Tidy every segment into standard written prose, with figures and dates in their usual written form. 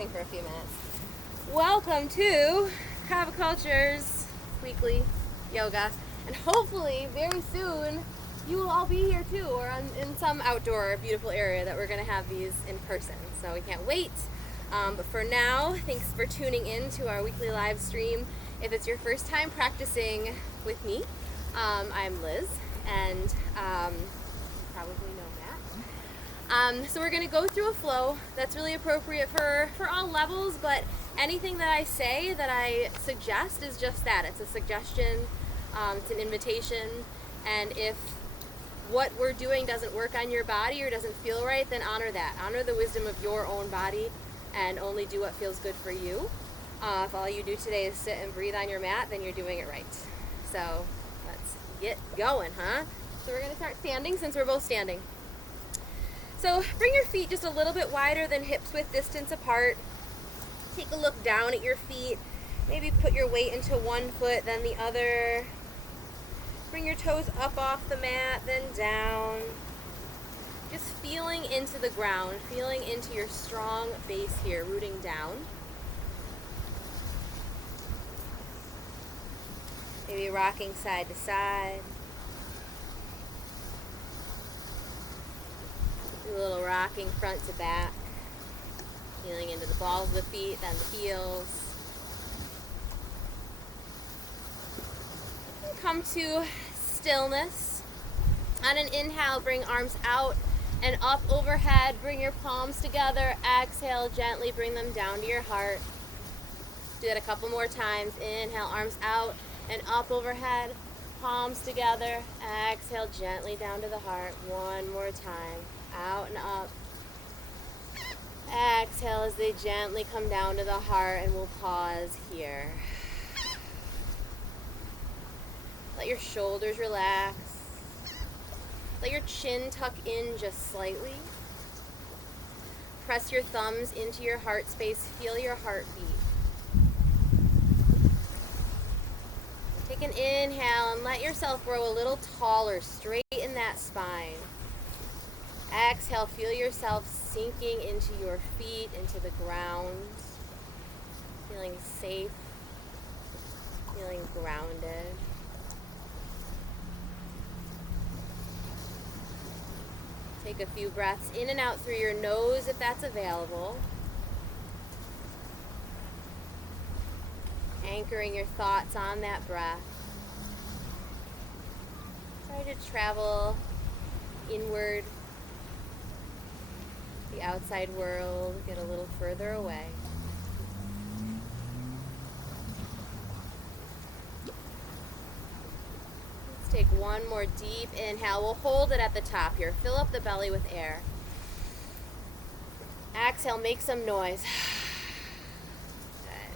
For a few minutes. Welcome to Kava Culture's weekly yoga, and hopefully very soon you will all be here too, or in some outdoor beautiful area that we're going to have these in person. So we can't wait. But for now, thanks for tuning in to our weekly live stream. If it's your first time practicing with me, I'm Liz, and probably know Matt. So we're going to go through a flow that's really appropriate for all levels, but anything that I say that I suggest is just that. It's a suggestion, it's an invitation, and if what we're doing doesn't work on your body or doesn't feel right, then honor that. Honor the wisdom of your own body and only do what feels good for you. If all you do today is sit and breathe on your mat, then you're doing it right. So let's get going, huh? So we're going to start standing since we're both standing. So bring your feet just a little bit wider than hips width distance apart. Take a look down at your feet. Maybe put your weight into one foot, then the other. Bring your toes up off the mat, then down. Just feeling into the ground, feeling into your strong base here, rooting down. Maybe rocking side to side. Do a little rocking front to back. Feeling into the balls of the feet, then the heels. And come to stillness. On an inhale, bring arms out and up overhead. Bring your palms together. Exhale, gently bring them down to your heart. Do that a couple more times. Inhale, arms out and up overhead. Palms together. Exhale, gently down to the heart. One more time. Out and up. Exhale as they gently come down to the heart, and we'll pause here. Let your shoulders relax. Let your chin tuck in just slightly. Press your thumbs into your heart space. Feel your heartbeat. Take an inhale and let yourself grow a little taller, straighten that spine. Exhale, feel yourself sinking into your feet, into the ground. Feeling safe, feeling grounded. Take a few breaths in and out through your nose if that's available. Anchoring your thoughts on that breath. Try to travel inward. The outside world, get a little further away. Let's take one more deep inhale. We'll hold it at the top here. Fill up the belly with air. Exhale, make some noise. Good.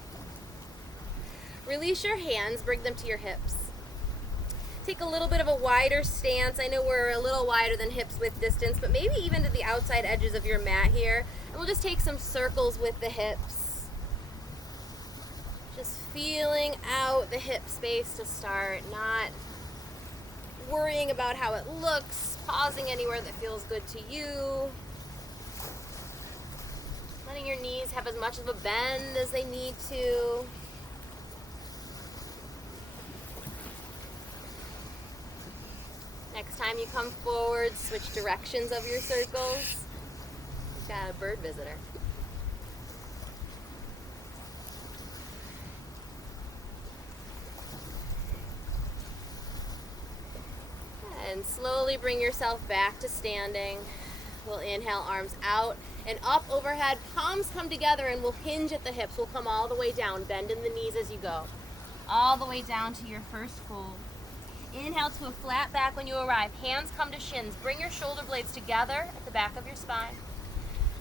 Release your hands, bring them to your hips. Take a little bit of a wider stance. I know we're a little wider than hips width distance, but maybe even to the outside edges of your mat here. And we'll just take some circles with the hips. Just feeling out the hip space to start, not worrying about how it looks, pausing anywhere that feels good to you. Letting your knees have as much of a bend as they need to. Next time you come forward, switch directions of your circles. We've got a bird visitor. And slowly bring yourself back to standing. We'll inhale, arms out and up overhead. Palms come together and we'll hinge at the hips. We'll come all the way down, bend in the knees as you go. All the way down to your first fold. Inhale to a flat back when you arrive. Hands come to shins. Bring your shoulder blades together at the back of your spine.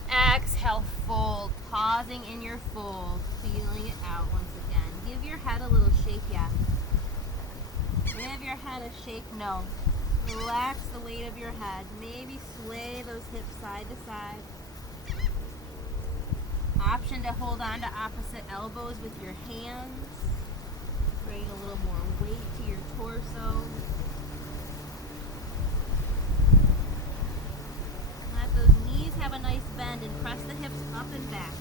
Exhale, fold. Pausing in your fold. Feeling it out once again. Give your head a little shake yes. Give your head a shake no. Relax the weight of your head. Maybe sway those hips side to side. Option to hold on to opposite elbows with your hands. Bring a little more weight to your torso. Let those knees have a nice bend and press the hips up and back.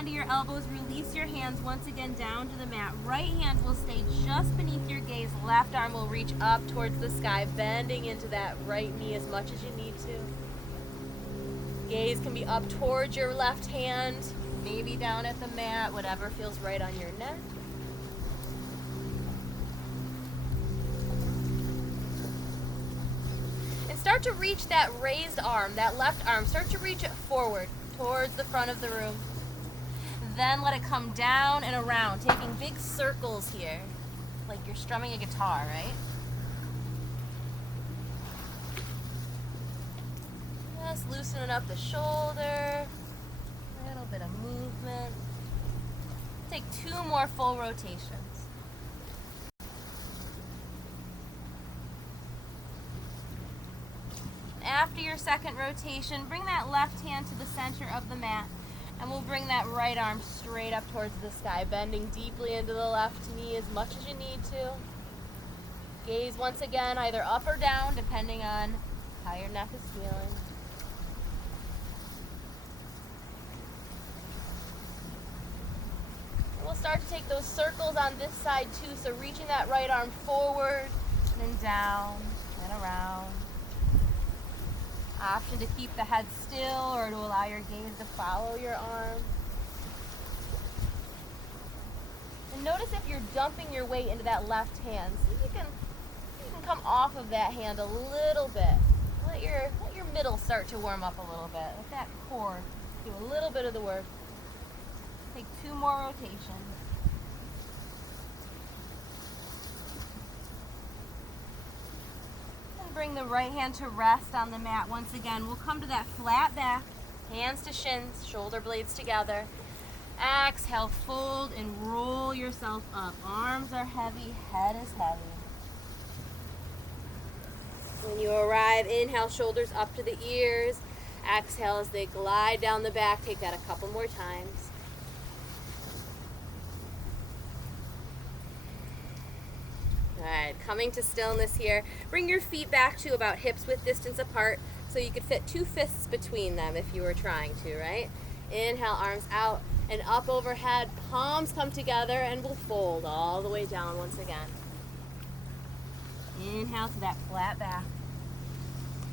onto your elbows, release your hands once again down to the mat. Right hand will stay just beneath your gaze. Left arm will reach up towards the sky, bending into that right knee as much as you need to. Gaze can be up towards your left hand, maybe down at the mat, whatever feels right on your neck. And start to reach that raised arm, that left arm, start to reach it forward towards the front of the room. Then let it come down and around, taking big circles here, like you're strumming a guitar, right? Just loosening up the shoulder, a little bit of movement. Take 2 more full rotations. After your second rotation, bring that left hand to the center of the mat, and we'll bring that right arm straight up towards the sky, bending deeply into the left knee as much as you need to. Gaze once again either up or down, depending on how your neck is feeling. We'll start to take those circles on this side too, so reaching that right arm forward, and then down, and around. Option to keep the head still or to allow your gaze to follow your arm. And notice if you're dumping your weight into that left hand. See if you can come off of that hand a little bit. Let your middle start to warm up a little bit. Let that core do a little bit of the work. Take 2 more rotations. Bring the right hand to rest on the mat once again. We'll come to that flat back, hands to shins, shoulder blades together. Exhale, fold and roll yourself up. Arms are heavy, head is heavy. When you arrive, inhale, shoulders up to the ears. Exhale as they glide down the back. Take that a couple more times. All right, coming to stillness here. Bring your feet back to about hips width distance apart so you could fit 2 fists between them if you were trying to, right? Inhale, arms out and up overhead. Palms come together and we'll fold all the way down once again. Inhale to that flat back.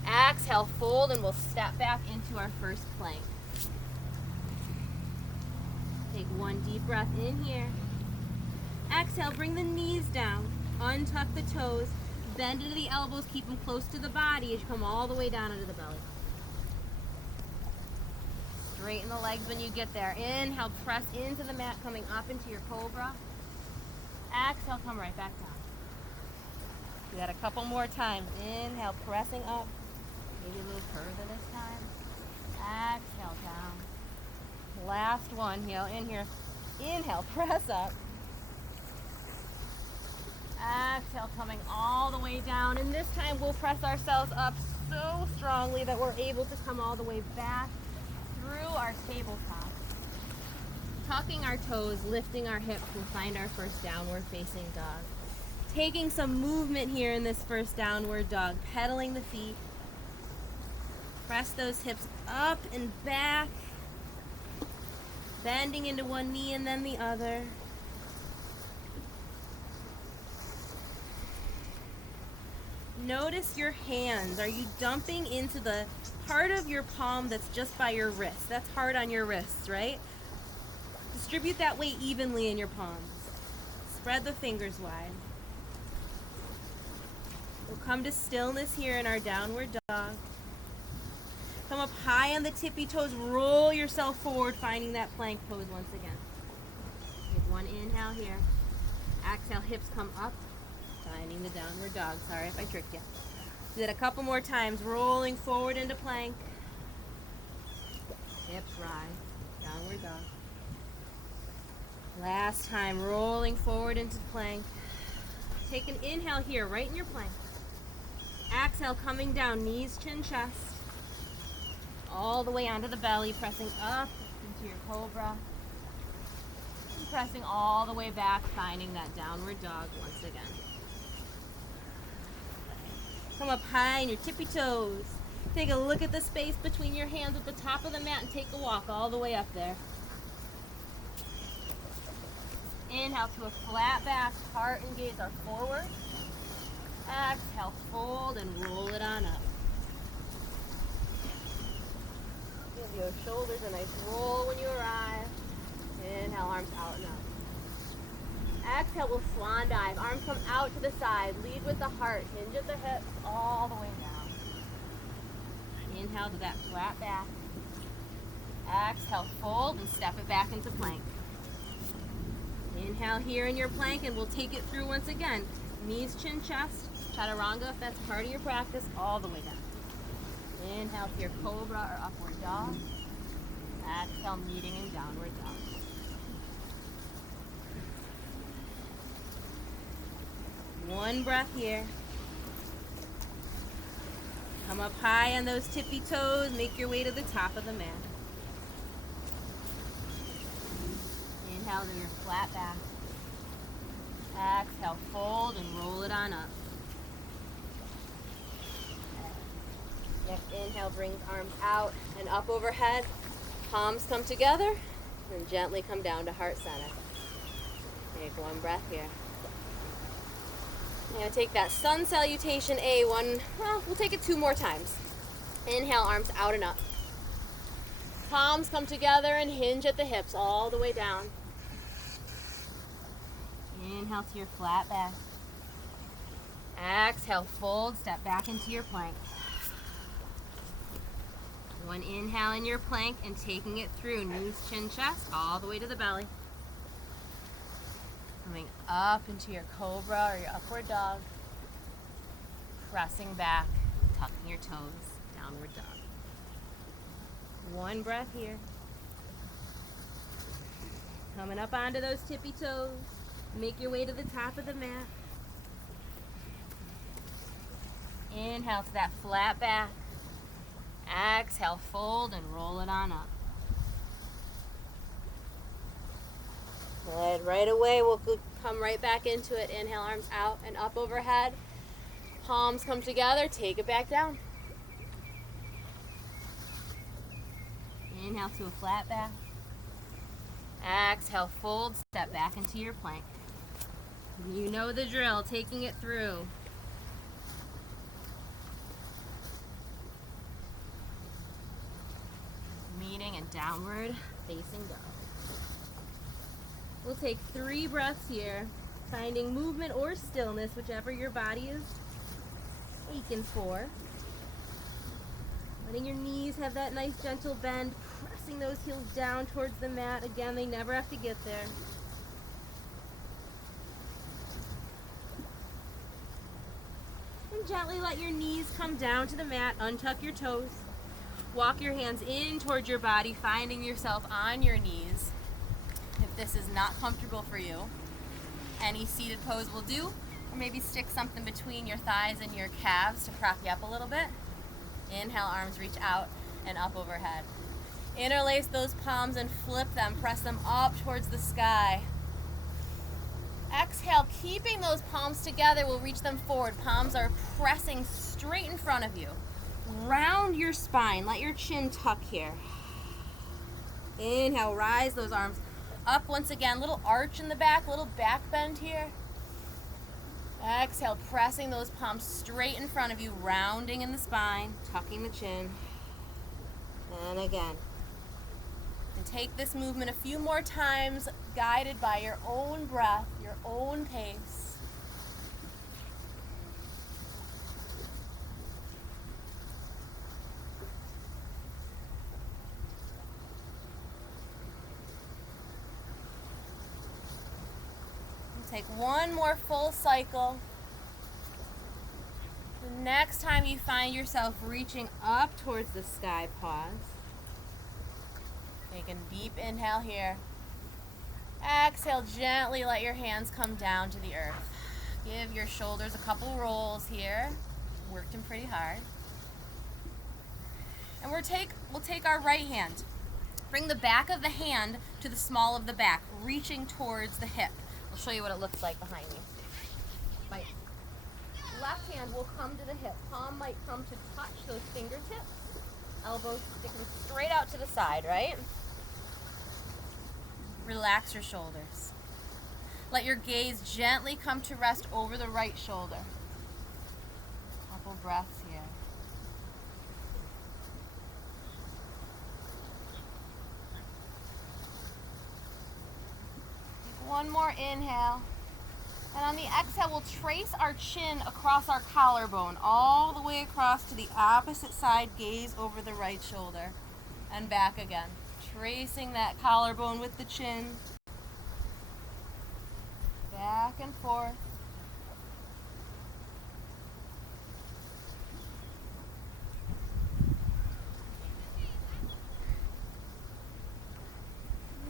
Exhale, fold, and we'll step back into our first plank. Take 1 deep breath in here. Exhale, bring the knees down. Untuck the toes, bend into the elbows, keep them close to the body as you come all the way down into the belly. Straighten the legs when you get there. Inhale, press into the mat, coming up into your cobra. Exhale, come right back down. Do that a couple more times. Inhale, pressing up. Maybe a little further this time. Exhale, down. Last one, in here. Inhale, press up. Exhale, coming all the way down, and this time we'll press ourselves up so strongly that we're able to come all the way back through our tabletop. Tucking our toes, lifting our hips, and find our first downward facing dog. Taking some movement here in this first downward dog, pedaling the feet. Press those hips up and back, bending into one knee and then the other. Notice your hands. Are you dumping into the part of your palm that's just by your wrist? That's hard on your wrists, right? Distribute that weight evenly in your palms. Spread the fingers wide. We'll come to stillness here in our downward dog. Come up high on the tippy toes. Roll yourself forward, finding that plank pose once again. Take 1 inhale here. Exhale, hips come up. Finding the downward dog. Sorry if I tricked you. Do that a couple more times. Rolling forward into plank. Hips rise. Downward dog. Last time. Rolling forward into plank. Take an inhale here, right in your plank. Exhale, coming down. Knees, chin, chest. All the way onto the belly. Pressing up into your cobra. And pressing all the way back. Finding that downward dog once again. Come up high on your tippy toes. Take a look at the space between your hands at the top of the mat and take a walk all the way up there. Inhale to a flat back, heart and gaze are forward. Exhale, fold and roll it on up. Give your shoulders a nice roll when you arrive. Inhale, arms out and up. Exhale, we'll swan dive. Arms come out to the side. Lead with the heart. Hinge at the hips all the way down. Inhale to that flat back. Exhale, fold and step it back into plank. Inhale here in your plank, and we'll take it through once again. Knees, chin, chest, chaturanga if that's part of your practice, all the way down. Inhale to your cobra or upward dog. Exhale, meeting in downward dog. One breath here. Come up high on those tippy toes. Make your way to the top of the mat. Inhale to your flat back. Exhale, fold and roll it on up. Next inhale brings arms out and up overhead. Palms come together and gently come down to heart center. Take one breath here. You're going to take that sun salutation A1. Well, we'll take it 2 more times. Inhale, arms out and up. Palms come together and hinge at the hips all the way down. Inhale to your flat back. Exhale, fold, step back into your plank. One inhale in your plank and taking it through, knees, chin, chest, all the way to the belly. Coming up into your cobra or your upward dog. Pressing back, tucking your toes, downward dog. One breath here. Coming up onto those tippy toes. Make your way to the top of the mat. Inhale to that flat back. Exhale, fold and roll it on up. Good. Right away, we'll come right back into it. Inhale, arms out and up overhead. Palms come together, take it back down. Inhale to a flat back. Exhale, fold, step back into your plank. You know the drill, taking it through. Meeting and downward facing dog. We'll take 3 breaths here, finding movement or stillness, whichever your body is aching for. Letting your knees have that nice gentle bend, pressing those heels down towards the mat. Again, they never have to get there. And gently let your knees come down to the mat, untuck your toes. Walk your hands in towards your body, finding yourself on your knees. If this is not comfortable for you, any seated pose will do, or maybe stick something between your thighs and your calves to prop you up a little bit. Inhale, arms reach out and up overhead. Interlace those palms and flip them, press them up towards the sky. Exhale, keeping those palms together, we'll reach them forward. Palms are pressing straight in front of you. Round your spine, let your chin tuck here. Inhale, rise those arms up once again, little arch in the back, little back bend here. Exhale, pressing those palms straight in front of you, rounding in the spine, tucking the chin. And again. And take this movement a few more times, guided by your own breath, your own pace. Take one more full cycle. The next time you find yourself reaching up towards the sky, pause. Take a deep inhale here. Exhale, gently let your hands come down to the earth. Give your shoulders a couple rolls here. Worked them pretty hard. And we'll take our right hand. Bring the back of the hand to the small of the back, reaching towards the hip. I'll show you what it looks like behind me. My left hand will come to the hip. Palm might come to touch those fingertips. Elbows sticking straight out to the side, right? Relax your shoulders. Let your gaze gently come to rest over the right shoulder. Couple breaths here. Take one more inhale. And on the exhale, we'll trace our chin across our collarbone, all the way across to the opposite side, gaze over the right shoulder, and back again. Tracing that collarbone with the chin, back and forth.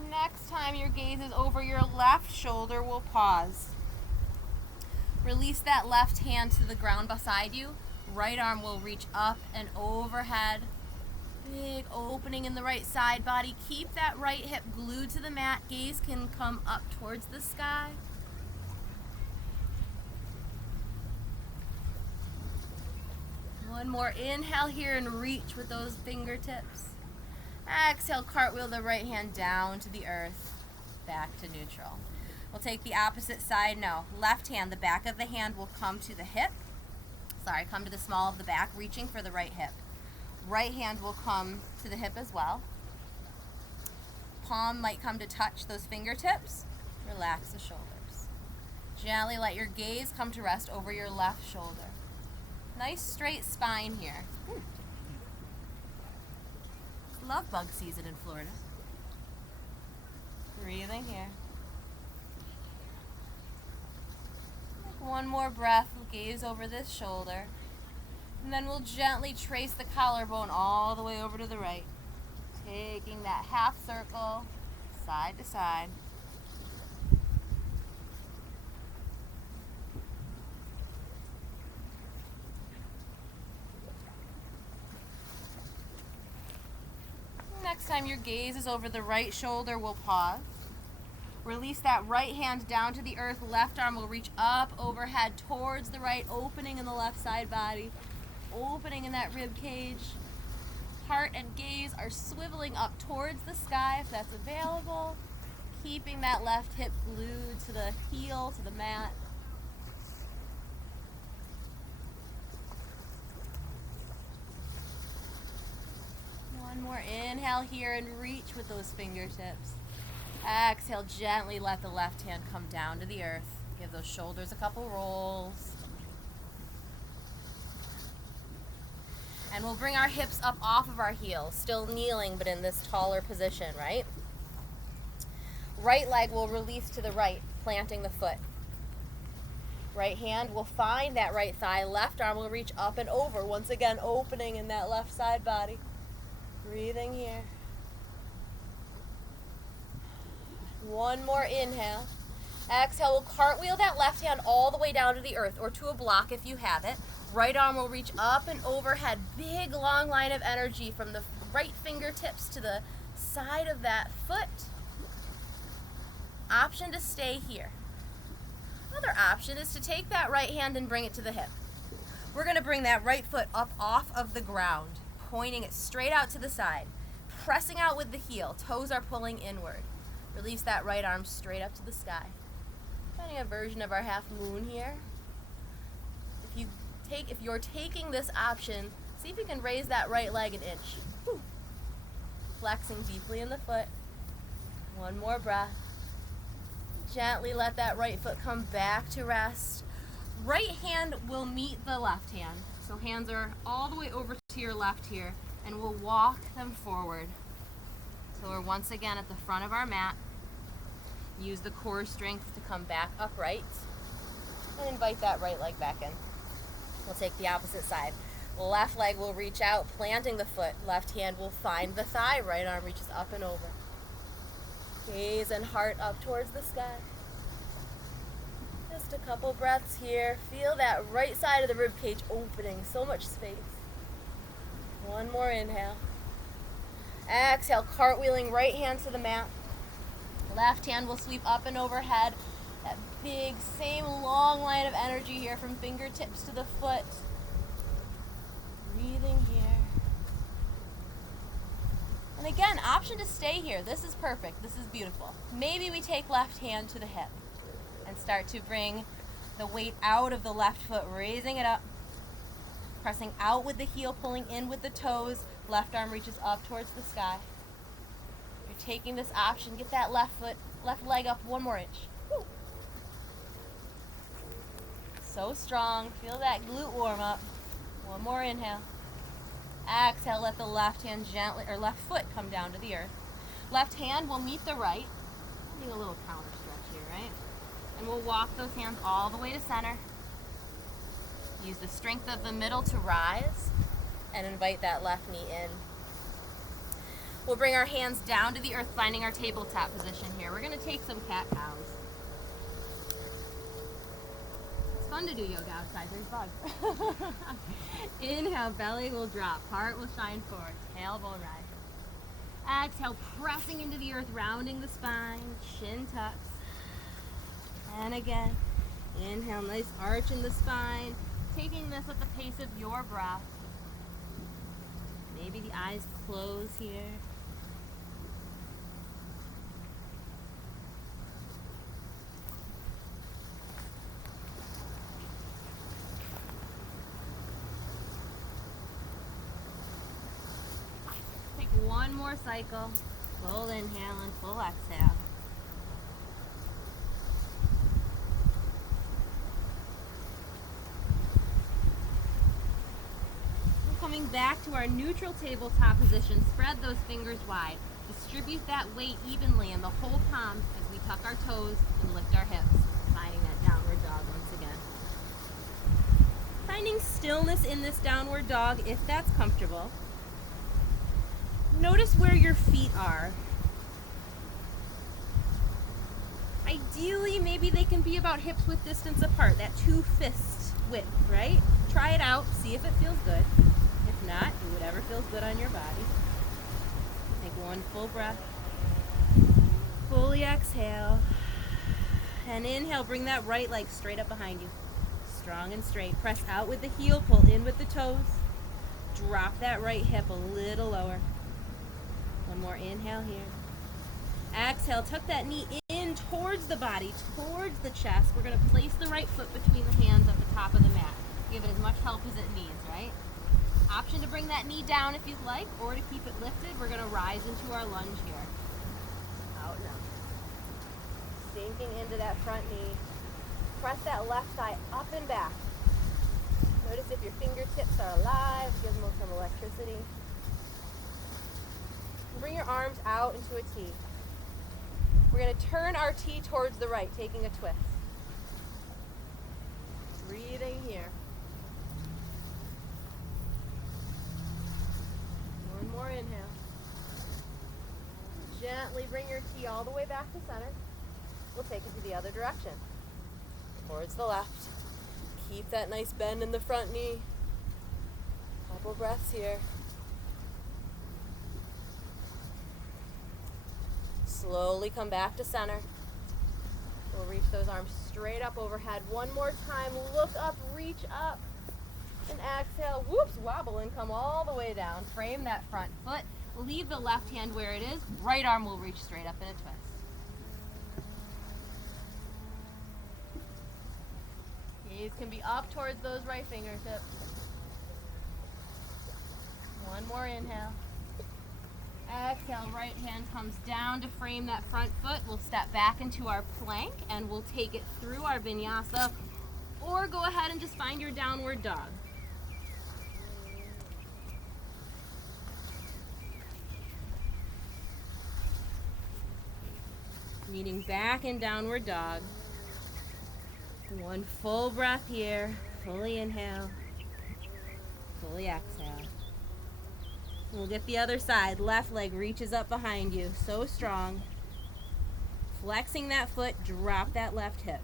Next time your gaze is over your left shoulder, we'll pause. Release that left hand to the ground beside you. Right arm will reach up and overhead. Big opening in the right side body. Keep that right hip glued to the mat. Gaze can come up towards the sky. One more inhale here and reach with those fingertips. Exhale, cartwheel the right hand down to the earth, back to neutral. We'll take the opposite side now. Left hand, the back of the hand will come to the hip. Come to the small of the back, reaching for the right hip. Right hand will come to the hip as well. Palm might come to touch those fingertips. Relax the shoulders. Gently let your gaze come to rest over your left shoulder. Nice straight spine here. Love bug season in Florida. Breathing here. One more breath, gaze over this shoulder. And then we'll gently trace the collarbone all the way over to the right. Taking that half circle, side to side. Next time your gaze is over the right shoulder, we'll pause. Release that right hand down to the earth. Left arm will reach up overhead towards the right, opening in the left side body, opening in that rib cage. Heart and gaze are swiveling up towards the sky if that's available. Keeping that left hip glued to the heel, to the mat. One more inhale here and reach with those fingertips. Exhale, gently let the left hand come down to the earth. Give those shoulders a couple rolls. And we'll bring our hips up off of our heels, still kneeling but in this taller position, right? Right leg will release to the right, planting the foot. Right hand will find that right thigh. Left arm will reach up and over, once again opening in that left side body. Breathing here. One more inhale. Exhale, we'll cartwheel that left hand all the way down to the earth or to a block if you have it. Right arm will reach up and overhead. Big long line of energy from the right fingertips to the side of that foot. Option to stay here. Another option is to take that right hand and bring it to the hip. We're going to bring that right foot up off of the ground, pointing it straight out to the side. Pressing out with the heel. Toes are pulling inward. Release that right arm straight up to the sky. Finding a version of our half moon here. If you're taking this option, see if you can raise that right leg an inch. Whew. Flexing deeply in the foot. One more breath. Gently let that right foot come back to rest. Right hand will meet the left hand. So hands are all the way over to your left here, and we'll walk them forward. So we're once again at the front of our mat. Use the core strength to come back upright. And invite that right leg back in. We'll take the opposite side. Left leg will reach out, planting the foot. Left hand will find the thigh. Right arm reaches up and over. Gaze and heart up towards the sky. Just a couple breaths here. Feel that right side of the rib cage opening. So much space. One more inhale. Exhale, cartwheeling right hand to the mat. Left hand will sweep up and overhead. That big, same long line of energy here from fingertips to the foot. Breathing here. And again, option to stay here. This is perfect. This is beautiful. Maybe we take left hand to the hip. start to bring the weight out of the left foot, raising it up, pressing out with the heel, pulling in with the toes. Left arm reaches up towards the sky. You're taking this option. Get that left leg up 1 more inch. Woo. So strong. Feel that glute warm up. 1 more inhale. Exhale, let the left hand gently, or left foot come down to the earth. Left hand will meet the right. Doing a little counter stretch here, right? And we'll walk those hands all the way to center. Use the strength of the middle to rise and invite that left knee in. We'll bring our hands down to the earth, finding our tabletop position here. We're going to take some cat-cows. It's fun to do yoga outside. There's bugs. Inhale, belly will drop. Heart will shine forward. Tailbone rise. Exhale, pressing into the earth, rounding the spine. Shin tucks. And again. Inhale, nice arch in the spine. Taking this at the pace of your breath. Maybe the eyes close here. Take 1 more cycle. Full inhale and full exhale. Coming back to our neutral tabletop position, spread those fingers wide. Distribute that weight evenly in the whole palm as we tuck our toes and lift our hips, finding that downward dog once again. Finding stillness in this downward dog if that's comfortable. Notice where your feet are. Ideally, maybe they can be about hips width distance apart, that 2 fist width, right? Try it out, see if it feels good. If not, do whatever feels good on your body. Take 1 full breath. Fully exhale. And inhale, bring that right leg straight up behind you. Strong and straight. Press out with the heel, pull in with the toes. Drop that right hip a little lower. 1 more inhale here. Exhale, tuck that knee in towards the body, towards the chest. We're going to place the right foot between the hands at the top of the mat. Give it as much help as it needs, right? Option to bring that knee down if you'd like, or to keep it lifted. We're going to rise into our lunge here. Out now. Sinking into that front knee. Press that left thigh up and back. Notice if your fingertips are alive. Give them some electricity. Bring your arms out into a T. We're going to turn our T towards the right, taking a twist. Breathing here. 1 more inhale. Gently bring your T all the way back to center. We'll take it to the other direction. Towards the left. Keep that nice bend in the front knee. Couple breaths here. Slowly come back to center. We'll reach those arms straight up overhead. 1 more time. Look up, reach up. And exhale. Whoops, wobble and come all the way down. Frame that front foot. Leave the left hand where it is. Right arm will reach straight up in a twist. Gaze can be up towards those right fingertips. 1 more inhale. Exhale, right hand comes down to frame that front foot. We'll step back into our plank and we'll take it through our vinyasa, or go ahead and just find your downward dog. Meeting back in downward dog. 1 full breath here. Fully inhale. Fully exhale. We'll get the other side. Left leg reaches up behind you. So strong. Flexing that foot, drop that left hip.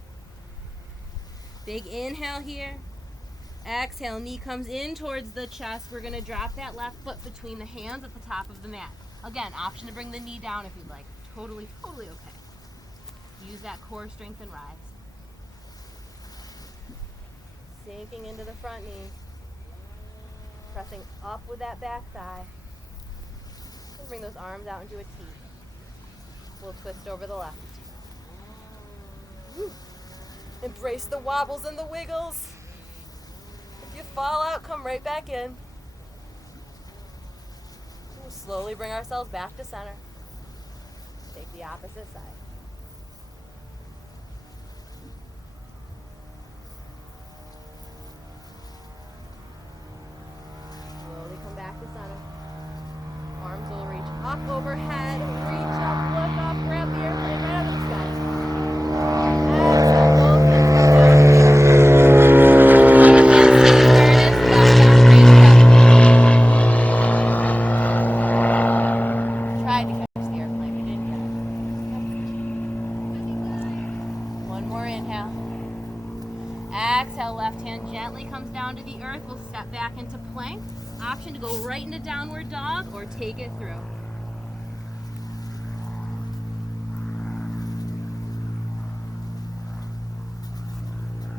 Big inhale here. Exhale, knee comes in towards the chest. We're going to drop that left foot between the hands at the top of the mat. Again, option to bring the knee down if you'd like. Totally okay. Use that core strength and rise. Sinking into the front knee. Pressing up with that back thigh. And bring those arms out into a T. We'll twist over the left. Woo. Embrace the wobbles and the wiggles. If you fall out, come right back in. We'll slowly bring ourselves back to center. Take the opposite side. Slowly come back to center. Arms will reach up overhead. Reach up, look up, grab the airplane right out of the sky. Exhale, both hands come down to the earth. Where it is, left arm raised up. Tried to catch the airplane, we didn't get it. One more inhale. Exhale, left hand gently comes down to the earth. We'll step back into plank. Option to go right into downward dog or take it through.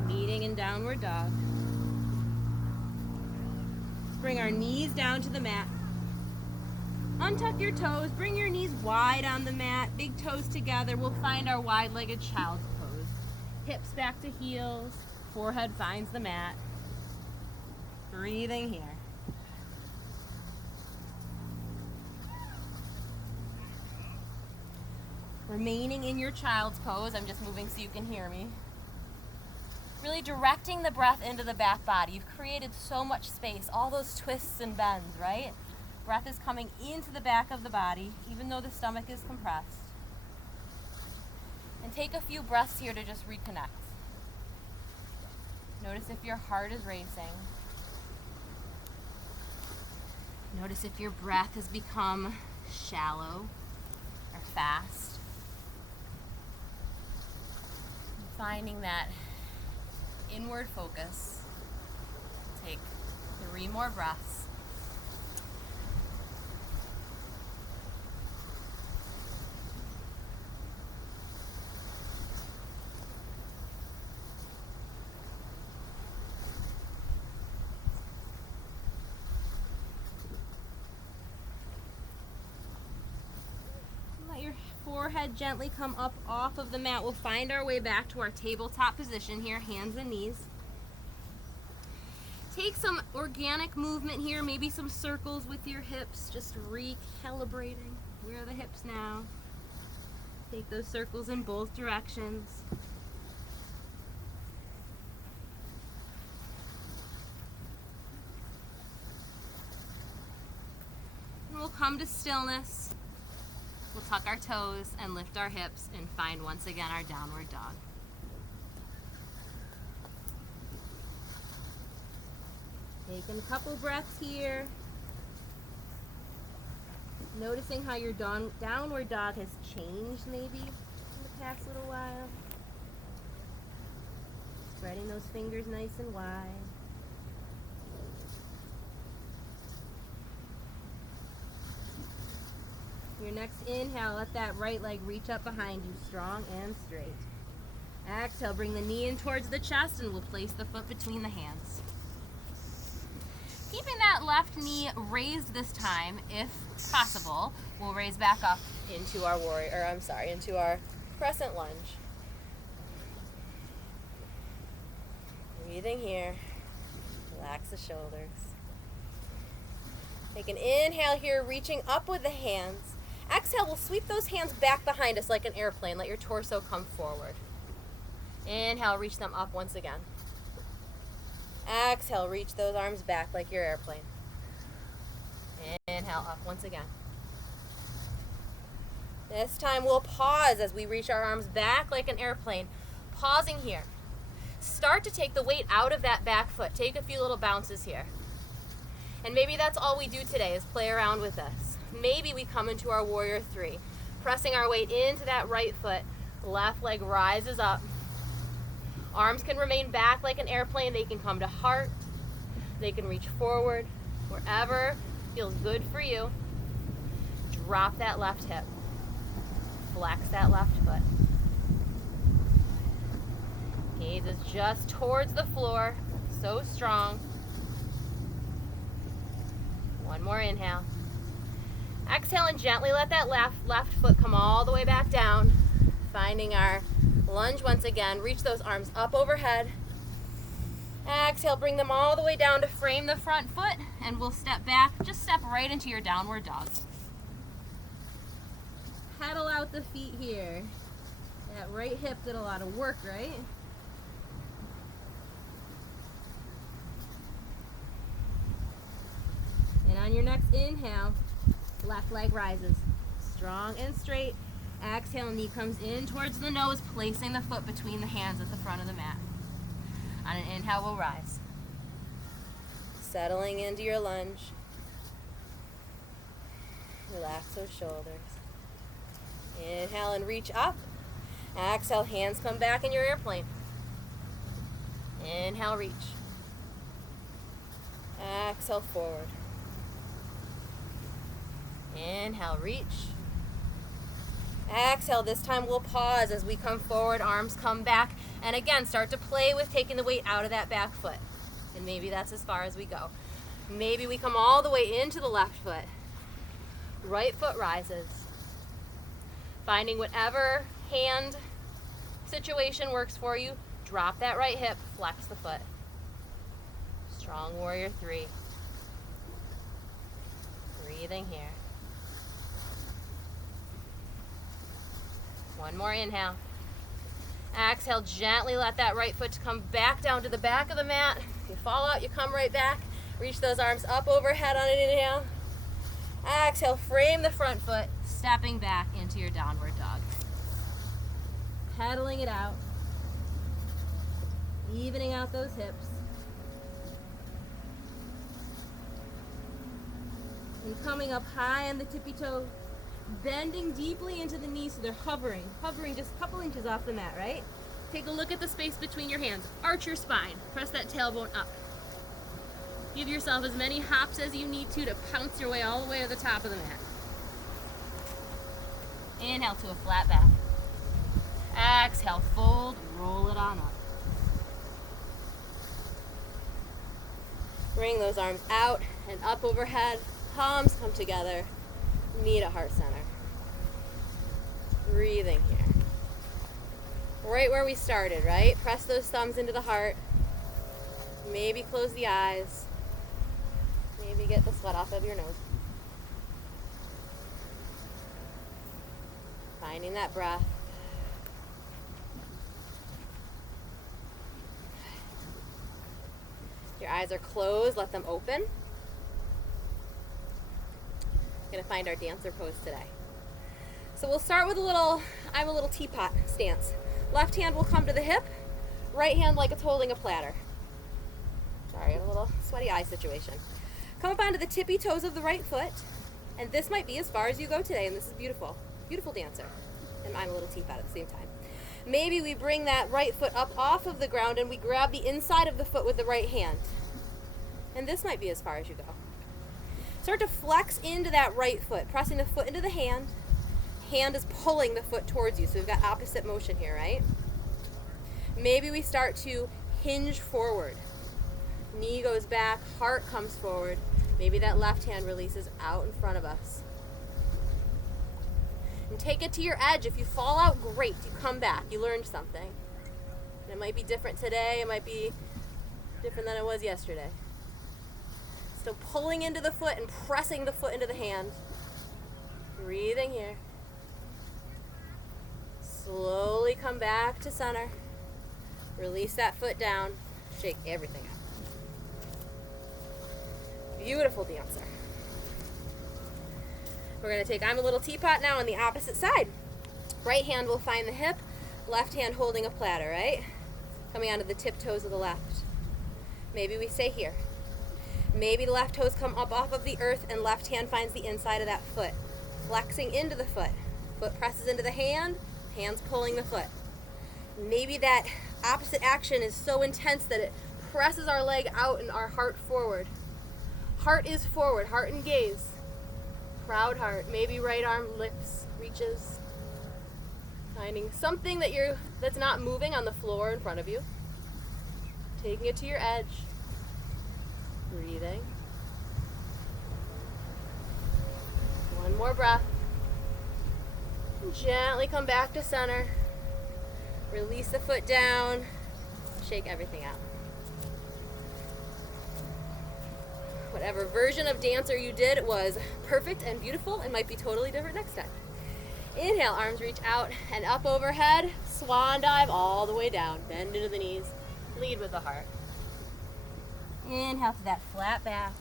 Meeting in downward dog. Let's bring our knees down to the mat. Untuck your toes, bring your knees wide on the mat, big toes together. We'll find our wide-legged child's pose. Hips back to heels, forehead finds the mat. Breathing here. Remaining in your child's pose, I'm just moving so you can hear me. Really directing the breath into the back body. You've created so much space, all those twists and bends, right? Breath is coming into the back of the body, even though the stomach is compressed. And take a few breaths here to just reconnect. Notice if your heart is racing. Notice if your breath has become shallow or fast. Finding that inward focus. Take 3 more breaths. Let your forehead gently come up off of the mat. We'll find our way back to our tabletop position here, hands and knees. Take some organic movement here, maybe some circles with your hips, just recalibrating. Where are the hips now? Take those circles in both directions. And we'll come to stillness. We'll tuck our toes and lift our hips and find once again our downward dog. Taking a couple breaths here. Noticing how your downward dog has changed maybe in the past little while. Spreading those fingers nice and wide. Your next inhale, let that right leg reach up behind you, strong and straight. Exhale, bring the knee in towards the chest and we'll place the foot between the hands. Keeping that left knee raised this time, if possible, we'll raise back up into our into our crescent lunge. Breathing here, relax the shoulders. Take an inhale here, reaching up with the hands. Exhale, we'll sweep those hands back behind us like an airplane. Let your torso come forward. Inhale, reach them up once again. Exhale, reach those arms back like your airplane. Inhale, up once again. This time we'll pause as we reach our arms back like an airplane. Pausing here. Start to take the weight out of that back foot. Take a few little bounces here. And maybe that's all we do today is play around with this. Maybe we come into our warrior 3, pressing our weight into that right foot. Left leg rises up. Arms can remain back like an airplane. They can come to heart. They can reach forward. Wherever feels good for you. Drop that left hip. Flex that left foot. Gaze is just towards the floor. So strong. One more inhale. Exhale and gently let that left foot come all the way back down. Finding our Lunge once again. Reach those arms up overhead. Exhale, bring them all the way down to frame the front foot, and we'll step back. Just step right into your downward dog. Pedal out the feet here. That right hip did a lot of work, right? And on your next inhale, left leg rises. Strong and straight. Exhale, knee comes in towards the nose, placing the foot between the hands at the front of the mat. On an inhale, we'll rise. Settling into your lunge. Relax those shoulders. Inhale and reach up. Exhale, hands come back in your airplane. Inhale, reach. Exhale, forward. Inhale, reach. Exhale, this time we'll pause as we come forward, arms come back, and again, start to play with taking the weight out of that back foot. And maybe that's as far as we go. Maybe we come all the way into the left foot. Right foot rises. Finding whatever hand situation works for you, drop that right hip, flex the foot. Strong warrior 3. Breathing here. One more inhale. Exhale, gently let that right foot come back down to the back of the mat. If you fall out, you come right back. Reach those arms up overhead on an inhale. Exhale, frame the front foot, stepping back into your downward dog. Pedaling it out. Evening out those hips. And coming up high on the tippy toe. Bending deeply into the knees so they're hovering just a couple inches off the mat, right? Take a look at the space between your hands. Arch your spine. Press that tailbone up. Give yourself as many hops as you need to pounce your way all the way to the top of the mat. Inhale to a flat back. Exhale, fold, roll it on up. Bring those arms out and up overhead. Palms come together. Meet at heart center. Breathing here. Right where we started, right? Press those thumbs into the heart. Maybe close the eyes. Maybe get the sweat off of your nose. Finding that breath. Your eyes are closed, let them open. We're gonna find our dancer pose today. So we'll start with I'm a little teapot stance. Left hand will come to the hip, right hand like it's holding a platter. Sorry, a little sweaty eye situation. Come up onto the tippy toes of the right foot, and this might be as far as you go today, and this is beautiful. Beautiful dancer. And I'm a little teapot at the same time. Maybe we bring that right foot up off of the ground and we grab the inside of the foot with the right hand. And this might be as far as you go. Start to flex into that right foot, pressing the foot into the hand. Hand is pulling the foot towards you, so we've got opposite motion here, right? Maybe we start to hinge forward. Knee goes back, heart comes forward. Maybe that left hand releases out in front of us. And take it to your edge. If you fall out, great. You come back. You learned something. And it might be different today. It might be different than it was yesterday. So pulling into the foot and pressing the foot into the hand. Breathing here. Slowly come back to center. Release that foot down. Shake everything out. Beautiful dancer. We're going to take I'm a little teapot now on the opposite side. Right hand will find the hip. Left hand holding a platter, right? Coming onto the tiptoes of the left. Maybe we stay here. Maybe the left toes come up off of the earth and left hand finds the inside of that foot. Flexing into the foot. Foot presses into the hand, hands pulling the foot. Maybe that opposite action is so intense that it presses our leg out and our heart forward. Heart is forward, heart and gaze. Proud heart. Maybe right arm lifts, reaches. Finding something that's not moving on the floor in front of you. Taking it to your edge. Breathing. One more breath. And gently come back to center. Release the foot down. Shake everything out. Whatever version of dancer you did was perfect and beautiful and might be totally different next time. Inhale, arms reach out and up overhead. Swan dive all the way down. Bend into the knees. Lead with the heart. Inhale to that flat back.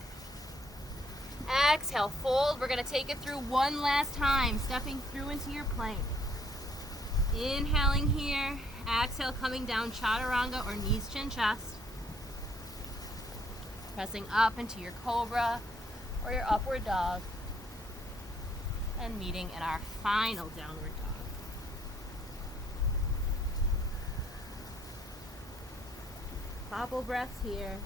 Exhale, fold. We're going to take it through one last time, stepping through into your plank. Inhaling here. Exhale, coming down, chaturanga or knees, chin, chest. Pressing up into your cobra or your upward dog. And meeting in our final downward dog. Couple breaths here.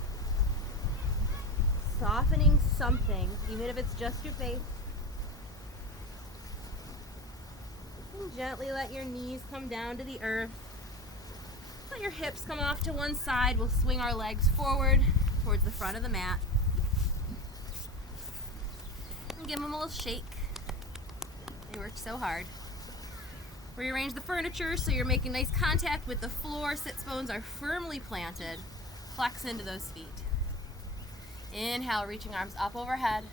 Softening something, even if it's just your face. And gently let your knees come down to the earth. Let your hips come off to one side. We'll swing our legs forward towards the front of the mat. And give them a little shake. They worked so hard. Rearrange the furniture so you're making nice contact with the floor. Sits bones are firmly planted. Flex into those feet. Inhale, reaching arms up overhead.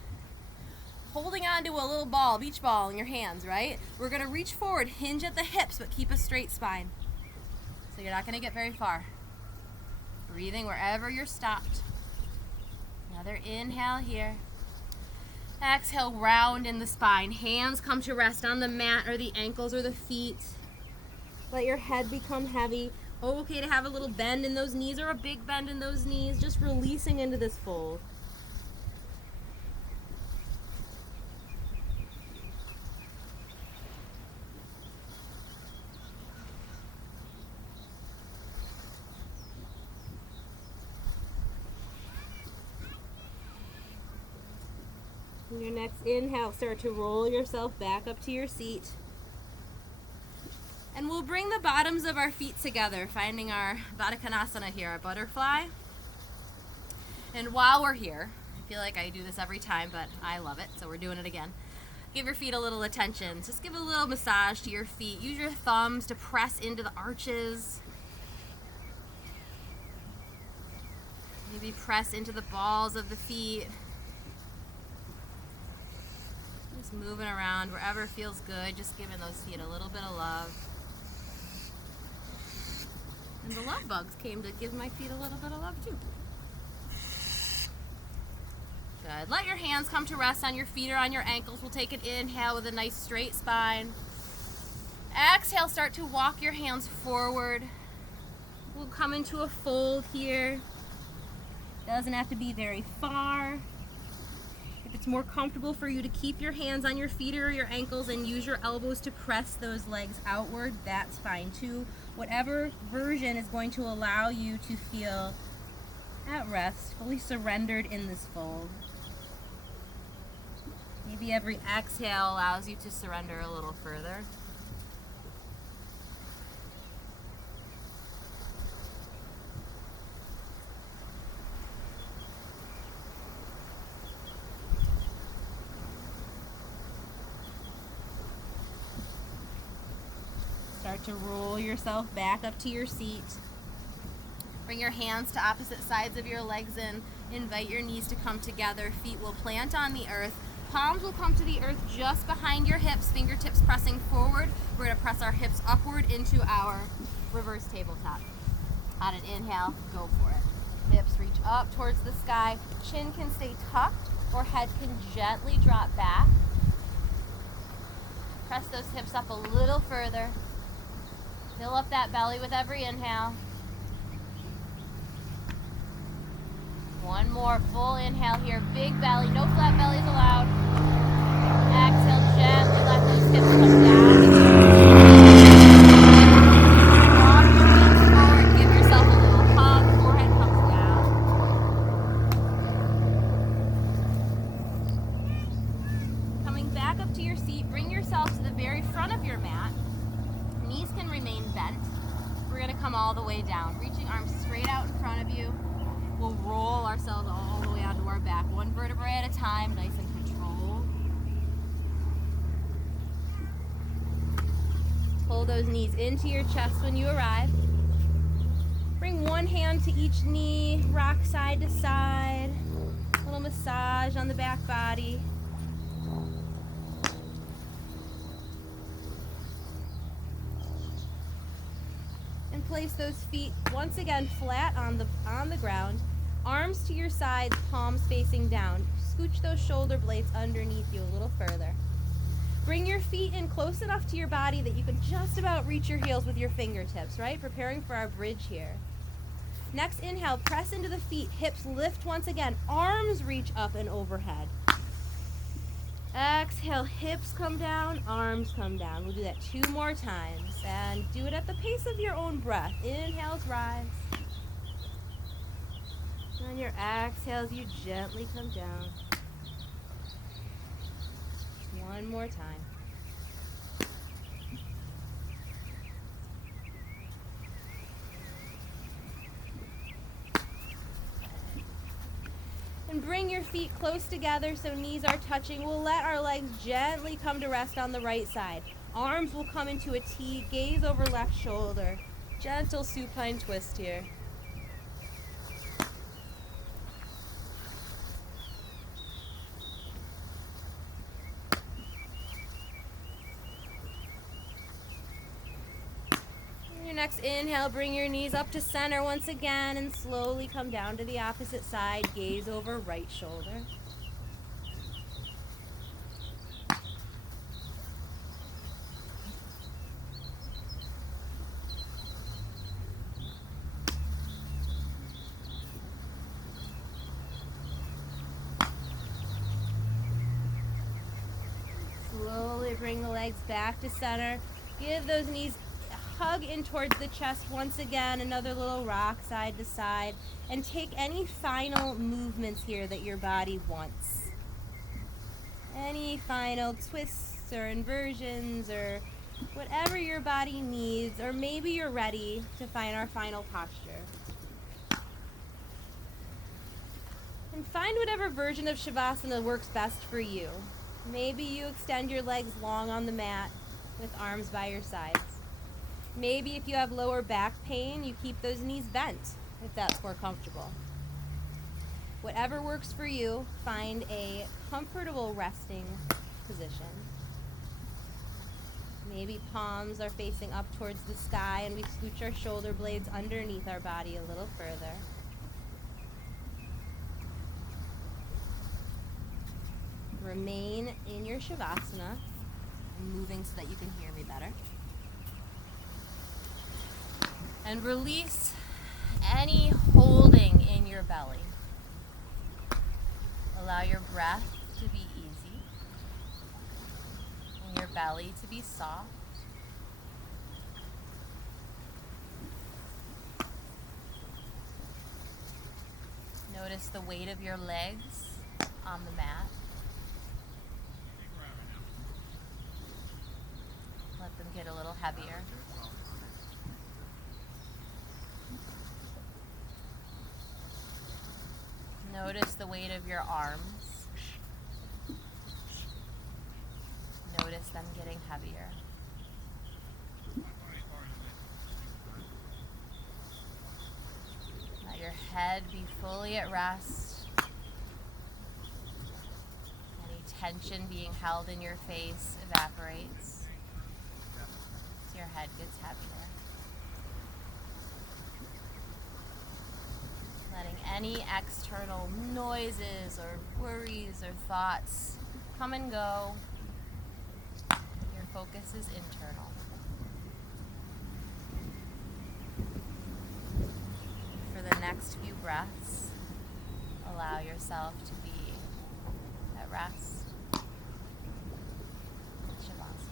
Holding on to a little ball, beach ball in your hands, right? We're going to reach forward, hinge at the hips, but keep a straight spine. So you're not going to get very far. Breathing wherever you're stopped. Another inhale here. Exhale, round in the spine. Hands come to rest on the mat or the ankles or the feet. Let your head become heavy. Oh, okay to have a little bend in those knees or a big bend in those knees. Just releasing into this fold. On your next inhale, start to roll yourself back up to your seat. And we'll bring the bottoms of our feet together, finding our Baddha Konasana here, our butterfly. And while we're here, I feel like I do this every time, but I love it, so we're doing it again. Give your feet a little attention. Just give a little massage to your feet. Use your thumbs to press into the arches. Maybe press into the balls of the feet. Just moving around wherever feels good, just giving those feet a little bit of love. And the love bugs came to give my feet a little bit of love too. Good. Let your hands come to rest on your feet or on your ankles. We'll take an inhale with a nice straight spine. Exhale, start to walk your hands forward. We'll come into a fold here. Doesn't have to be very far. If it's more comfortable for you to keep your hands on your feet or your ankles and use your elbows to press those legs outward, that's fine too. Whatever version is going to allow you to feel at rest, fully surrendered in this fold. Maybe every exhale allows you to surrender a little further. Start to roll yourself back up to your seat. Bring your hands to opposite sides of your legs and invite your knees to come together. Feet will plant on the earth. Palms will come to the earth just behind your hips. Fingertips pressing forward. We're going to press our hips upward into our reverse tabletop. On an inhale, go for it. Hips reach up towards the sky. Chin can stay tucked or head can gently drop back. Press those hips up a little further. Fill up that belly with every inhale. One more full inhale here. Big belly, no flat bellies allowed. Exhale, gently let those hips come down. Walk your knees forward. Give yourself a little hug. Forehead comes down. Coming back up to your seat, bring yourself to the very front of your mat. Knees can remain bent. We're going to come all the way down, reaching arms straight out in front of you. We'll roll ourselves all the way onto our back, one vertebrae at a time, nice and controlled. Pull Pull those knees into your chest when you arrive. Bring one hand to each knee, rock side to side. A little massage on the back body. And place those feet once again flat on the ground. Arms to your sides, palms facing down. Scooch those shoulder blades underneath you a little further. Bring your feet in close enough to your body that you can just about reach your heels with your fingertips, right? Preparing for our bridge here. Next inhale, press into the feet, hips lift once again, arms reach up and overhead. Exhale, hips come down, arms come down. We'll do that 2 more times, and do it at the pace of your own breath. Inhales, rise. On your exhales, you gently come down. 1 more time. And bring your feet close together so knees are touching. We'll let our legs gently come to rest on the right side. Arms will come into a T, gaze over left shoulder. Gentle supine twist here. Next inhale, bring your knees up to center once again and slowly come down to the opposite side. Gaze over right shoulder. Slowly bring the legs back to center. Give those knees hug in towards the chest once again, another little rock side to side, and take any final movements here that your body wants. Any final twists or inversions or whatever your body needs, or maybe you're ready to find our final posture. And find whatever version of Shavasana works best for you. Maybe you extend your legs long on the mat with arms by your sides. Maybe if you have lower back pain, you keep those knees bent, if that's more comfortable. Whatever works for you, find a comfortable resting position. Maybe palms are facing up towards the sky and we scooch our shoulder blades underneath our body a little further. Remain in your Shavasana. I'm moving so that you can hear me better. And release any holding in your belly. Allow your breath to be easy and your belly to be soft. Notice the weight of your legs on the mat. Let them get a little heavier. Notice the weight of your arms. Notice them getting heavier. Let your head be fully at rest. Any tension being held in your face evaporates as your head gets heavier. Letting any external noises or worries or thoughts come and go. Your focus is internal. For the next few breaths, allow yourself to be at rest. Shavasana.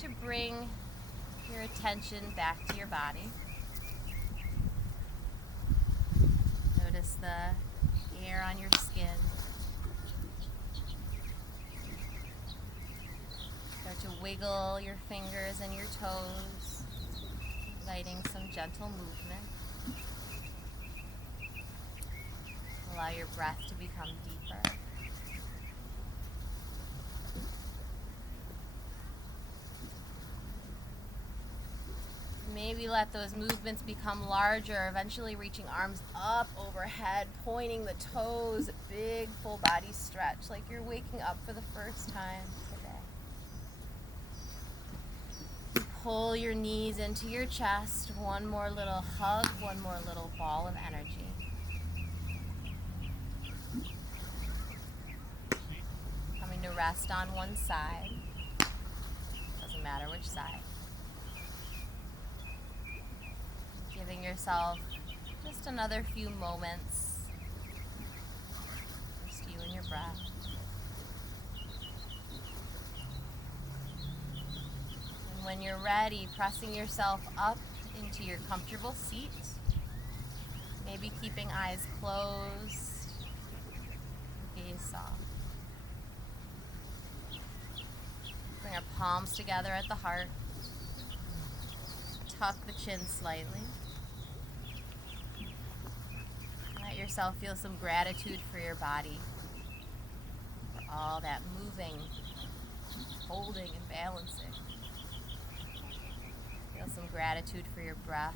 to bring your attention back to your body. Notice the air on your skin. Start to wiggle your fingers and your toes, inviting some gentle movement. Allow your breath to become deeper. Maybe let those movements become larger, eventually reaching arms up overhead, pointing the toes, big full body stretch, like you're waking up for the first time today. Pull your knees into your chest, one more little hug, one more little ball of energy. Coming to rest on one side, doesn't matter which side. Giving yourself just another few moments, just you and your breath. And when you're ready, pressing yourself up into your comfortable seat, maybe keeping eyes closed, gaze soft. Bring our palms together at the heart. Tuck the chin slightly. Let yourself feel some gratitude for your body, for all that moving, holding, and balancing. Feel some gratitude for your breath,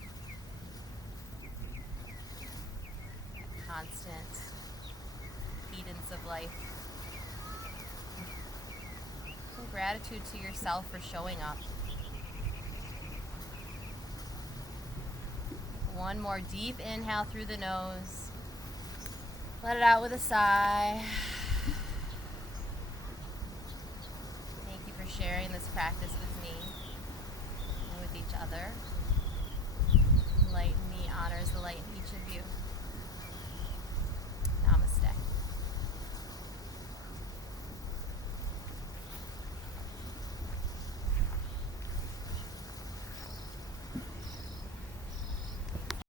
that constant cadence of life. Some gratitude to yourself for showing up. One more deep inhale through the nose. Let it out with a sigh. Thank you for sharing this practice with me and with each other.